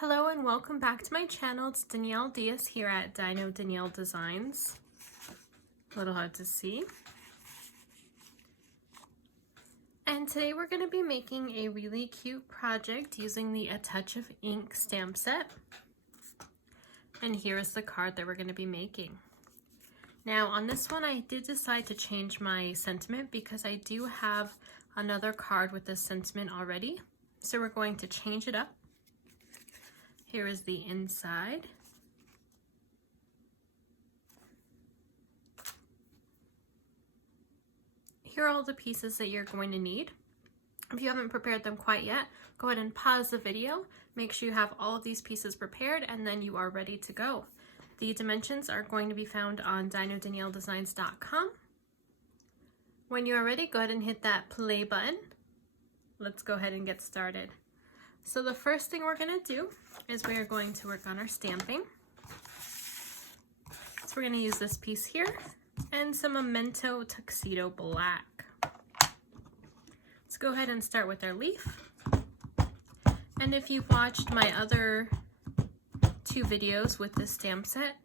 Hello and welcome back to my channel. It's Danielle Diaz here at Dino Danielle Designs. A little hard to see. And today we're going to be making a really cute project using the A Touch of Ink stamp set. And here is the card that we're going to be making. Now on this one I did decide to change my sentiment because I do have another card with this sentiment already. So we're going to change it up. Here is the inside. Here are all the pieces that you're going to need. If you haven't prepared them quite yet, go ahead and pause the video. Make sure you have all of these pieces prepared and then you are ready to go. The dimensions are going to be found on dinodanielledesigns.com. When you are ready, go ahead and hit that play button. Let's go ahead and get started. So the first thing we're going to do is we are going to work on our stamping. So we're going to use this piece here and some Memento Tuxedo Black. Let's go ahead and start with our leaf. And if you've watched my other two videos with this stamp set,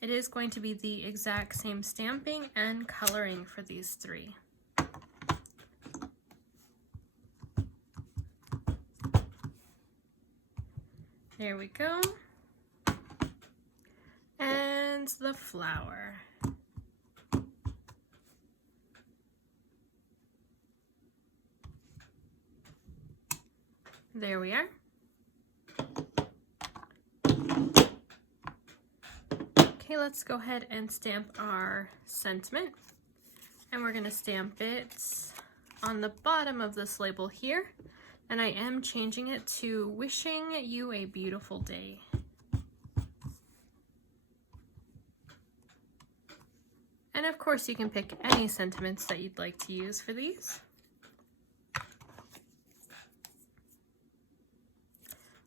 it is going to be the exact same stamping and coloring for these three. There we go. And the flower. There we are. Okay, let's go ahead and stamp our sentiment. And we're going to stamp it on the bottom of this label here. And I am changing it to wishing you a beautiful day. And of course you can pick any sentiments that you'd like to use for these.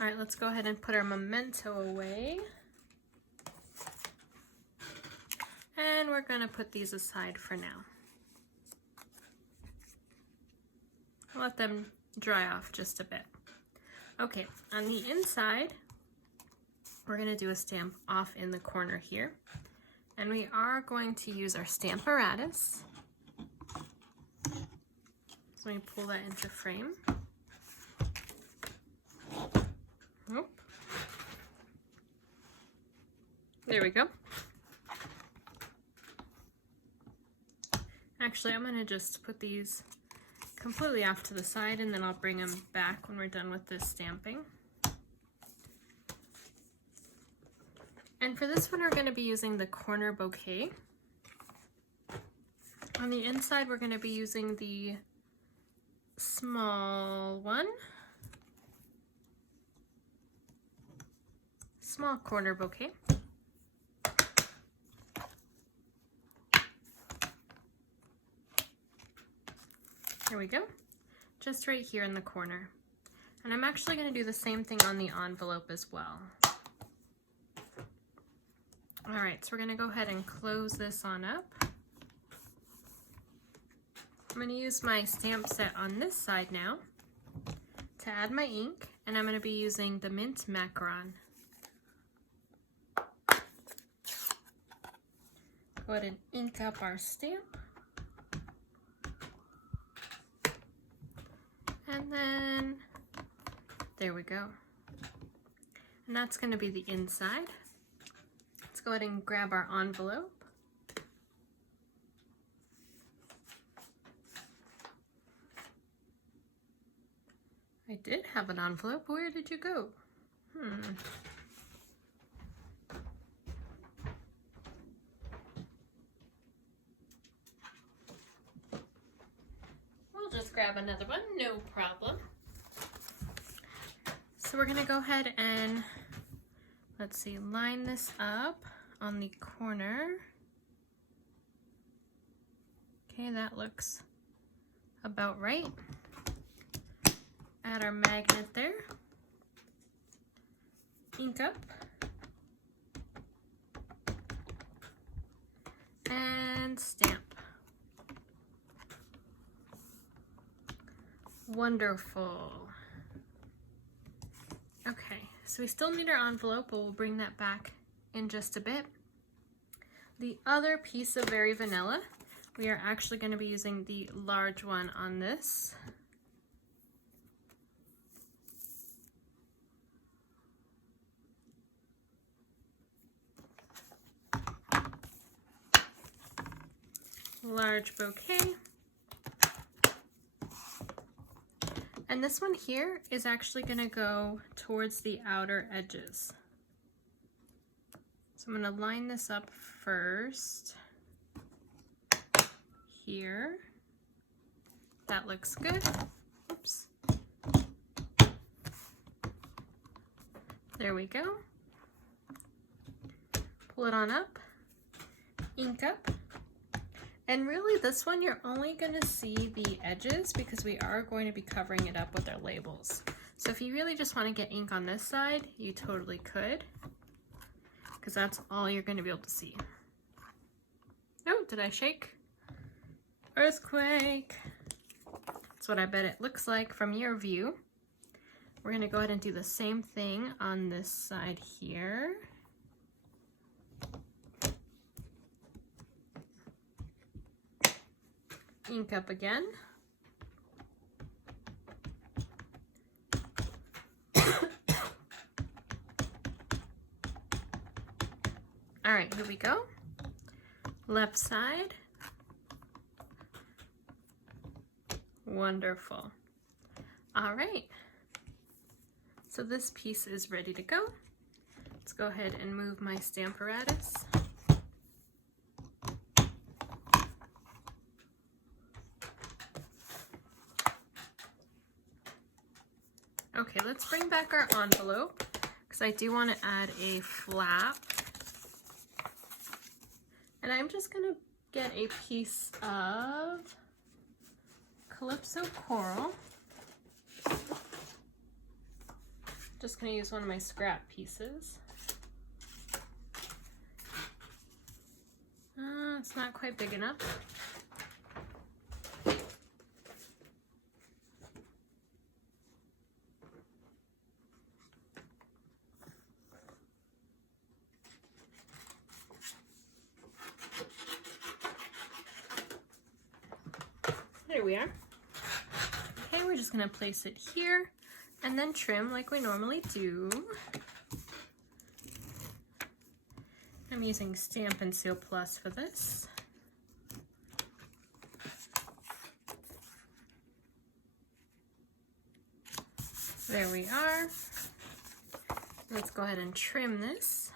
All right, let's go ahead and put our memento away. And we're gonna put these aside for now. Let them dry off just a bit. Okay, on the inside, we're going to do a stamp off in the corner here. And we are going to use our Stamparatus. So let me pull that into frame. Oh. There we go. Actually, I'm going to just put these completely off to the side and then I'll bring them back when we're done with this stamping. And for this one we're going to be using the corner bouquet. On the inside we're going to be using the small one. Small corner bouquet. There we go, just right here in the corner. And I'm actually going to do the same thing on the envelope as well. All right, so we're going to go ahead and close this on up. I'm going to use my stamp set on this side now to add my ink, and I'm going to be using the Mint Macaron. Go ahead and ink up our stamp. And then, there we go. And that's going to be the inside. Let's go ahead and grab our envelope. I did have an envelope. Where did you go? Just grab another one, no problem. So we're gonna go ahead and, let's see, line this up on the corner. Okay, that looks about right. Add our magnet there. Ink up. And stamp. Wonderful. Okay, So we still need our envelope, but we'll bring that back in just a bit. The other piece of Very Vanilla, we are actually going to be using the large one on this. Large bouquet. And this one here is actually going to go towards the outer edges. So I'm going to line this up first here. That looks good. Oops. There we go. Pull it on up, ink up. And really this one, you're only going to see the edges because we are going to be covering it up with our labels. So if you really just want to get ink on this side, you totally could, because that's all you're going to be able to see. Oh, did I shake? Earthquake. That's what I bet it looks like from your view. We're going to go ahead and do the same thing on this side here. Ink up again. All right, here we go. Left side. Wonderful. All right. So this piece is ready to go. Let's go ahead and move my Stamparatus. Okay, let's bring back our envelope because I do want to add a flap. And I'm just going to get a piece of Calypso Coral. Just going to use one of my scrap pieces. It's not quite big enough. There we are. Okay, we're just going to place it here and then trim like we normally do. I'm using Stampin' Seal Plus for this. There we are. Let's go ahead and trim this.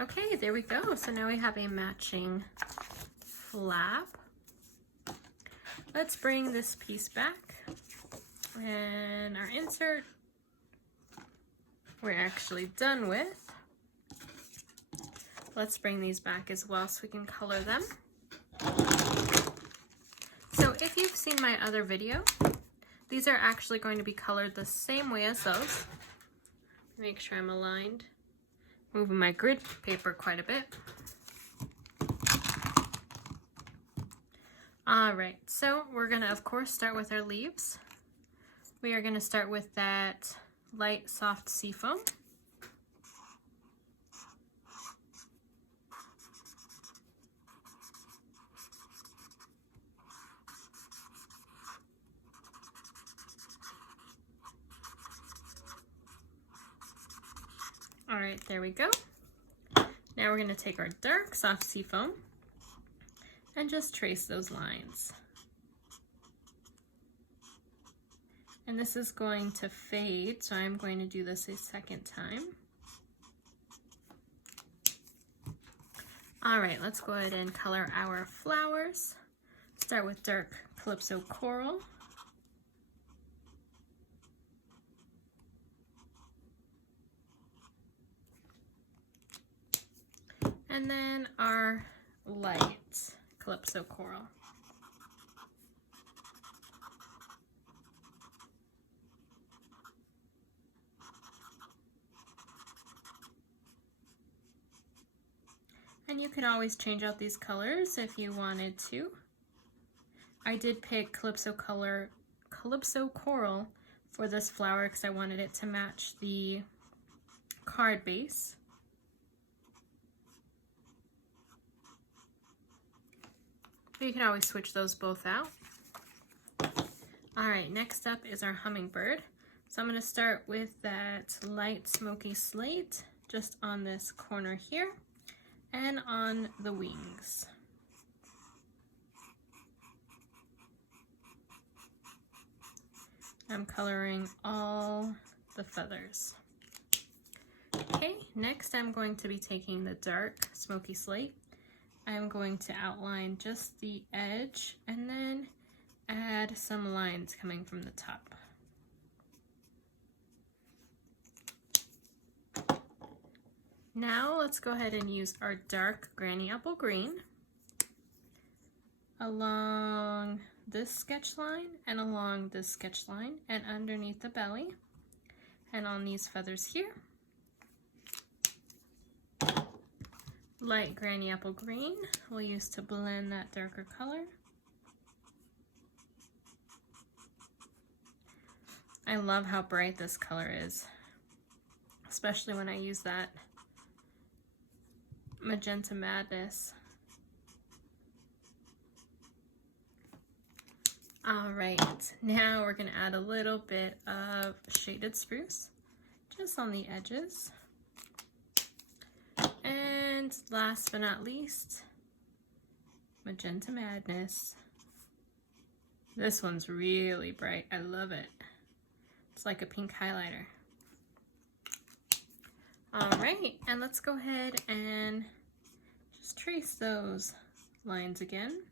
Okay, there we go. So now we have a matching flap. Let's bring this piece back. And our insert, we're actually done with. Let's bring these back as well so we can color them. So if you've seen my other video, these are actually going to be colored the same way as those. Make sure I'm aligned. Moving my grid paper quite a bit. All right, so we're gonna of course start with our leaves. We are gonna start with that light soft seafoam. All right, there we go. Now we're going to take our dark soft seafoam and just trace those lines. And this is going to fade, so I'm going to do this a second time. All right, let's go ahead and color our flowers. Start with dark Calypso Coral. And then our light Calypso Coral. And you can always change out these colors if you wanted to. I did pick Calypso Coral for this flower because I wanted it to match the card base. But you can always switch those both out. All right, next up is our hummingbird. So I'm going to start with that light smoky slate just on this corner here and on the wings. I'm coloring all the feathers. Okay, next I'm going to be taking the dark smoky slate. I'm going to outline just the edge and then add some lines coming from the top. Now let's go ahead and use our dark Granny Apple Green along this sketch line and along this sketch line and underneath the belly and on these feathers here. Light Granny Apple Green we'll use to blend that darker color. I love how bright this color is, especially when I use that Magenta Madness. All right, now we're gonna add a little bit of shaded spruce just on the edges. And last but not least, Magenta Madness. This one's really bright, I love it. It's like a pink highlighter. All right, and let's go ahead and just trace those lines again.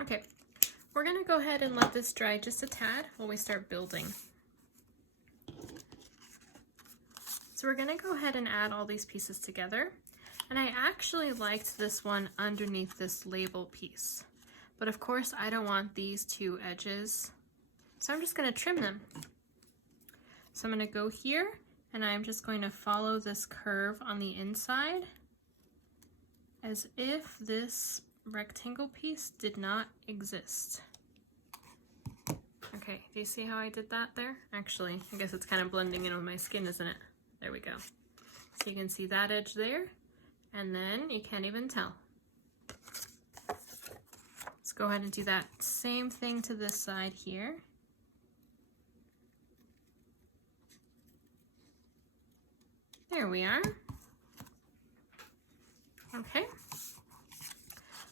Okay, we're gonna go ahead and let this dry just a tad while we start building. So we're gonna go ahead and add all these pieces together. And I actually liked this one underneath this label piece. But of course, I don't want these two edges, so I'm just going to trim them. So I'm going to go here, and I'm just going to follow this curve on the inside as if this rectangle piece did not exist. Okay, do you see how I did that there? Actually, I guess it's kind of blending in with my skin, isn't it? There we go. So you can see that edge there, and then you can't even tell. Let's go ahead and do that same thing to this side here. There we are. Okay.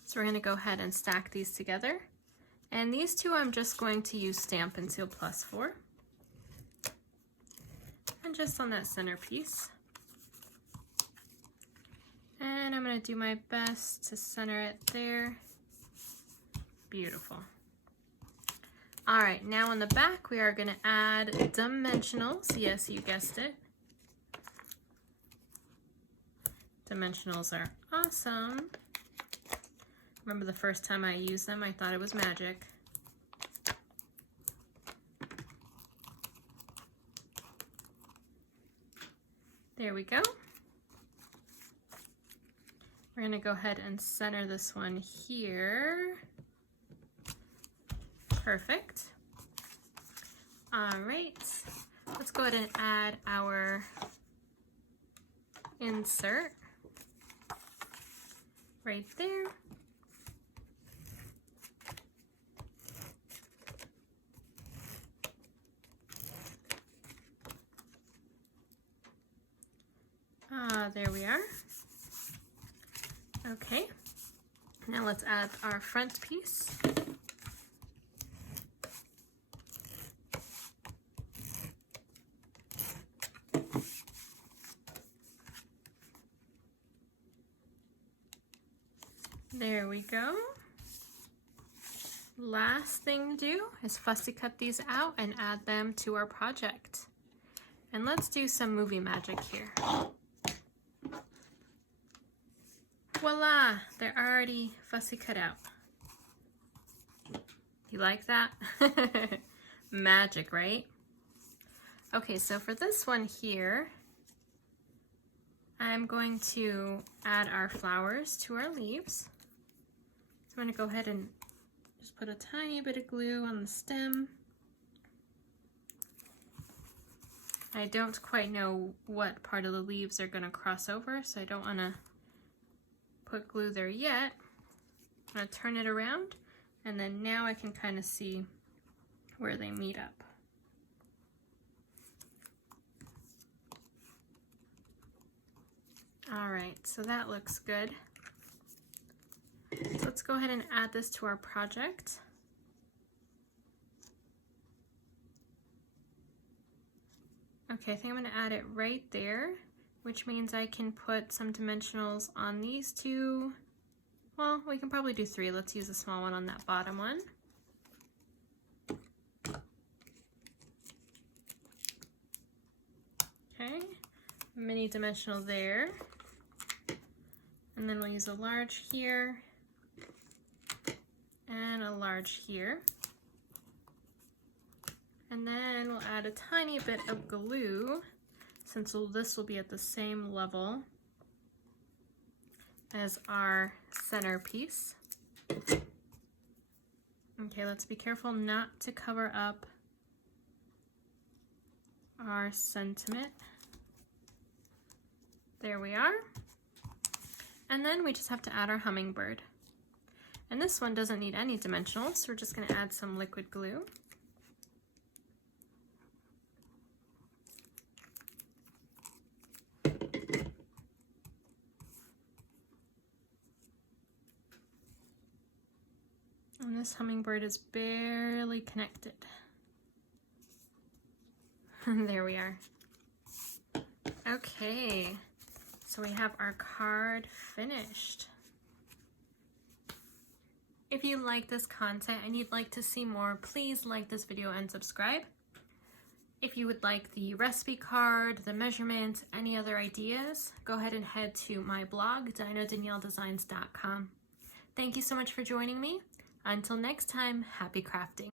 So we're going to go ahead and stack these together. And these two I'm just going to use Stampin' Seal Plus for. And just on that center piece. And I'm going to do my best to center it there. Beautiful. All right, now on the back we are going to add dimensionals. Yes, you guessed it. Dimensionals are awesome. Remember the first time I used them, I thought it was magic. There we go. We're going to go ahead and center this one here. Perfect. All right, let's go ahead and add our insert right there. There we are. Okay, now let's add our front piece. There we go. Last thing to do is fussy cut these out and add them to our project. And let's do some movie magic here. Voila, they're already fussy cut out. You like that? magic, right? Okay, so for this one here, I'm going to add our flowers to our leaves. So I'm going to go ahead and just put a tiny bit of glue on the stem. I don't quite know what part of the leaves are going to cross over, so I don't want to put glue there yet. I'm going to turn it around, and then now I can kind of see where they meet up. All right, so that looks good. So let's go ahead and add this to our project. Okay, I think I'm going to add it right there, which means I can put some dimensionals on these two. Well, we can probably do 3. Let's use a small one on that bottom one. Okay, mini dimensional there. And then we'll use a large here and a large here. And then we'll add a tiny bit of glue, since this will be at the same level as our centerpiece. Okay, let's be careful not to cover up our sentiment. There we are. And then we just have to add our hummingbird. And this one doesn't need any dimensionals, so we're just going to add some liquid glue. And this hummingbird is barely connected. There we are. Okay, so we have our card finished. If you like this content and you'd like to see more, please like this video and subscribe. If you would like the recipe card, the measurements, any other ideas, go ahead and head to my blog, dinodanielledesigns.com. Thank you so much for joining me. Until next time, happy crafting.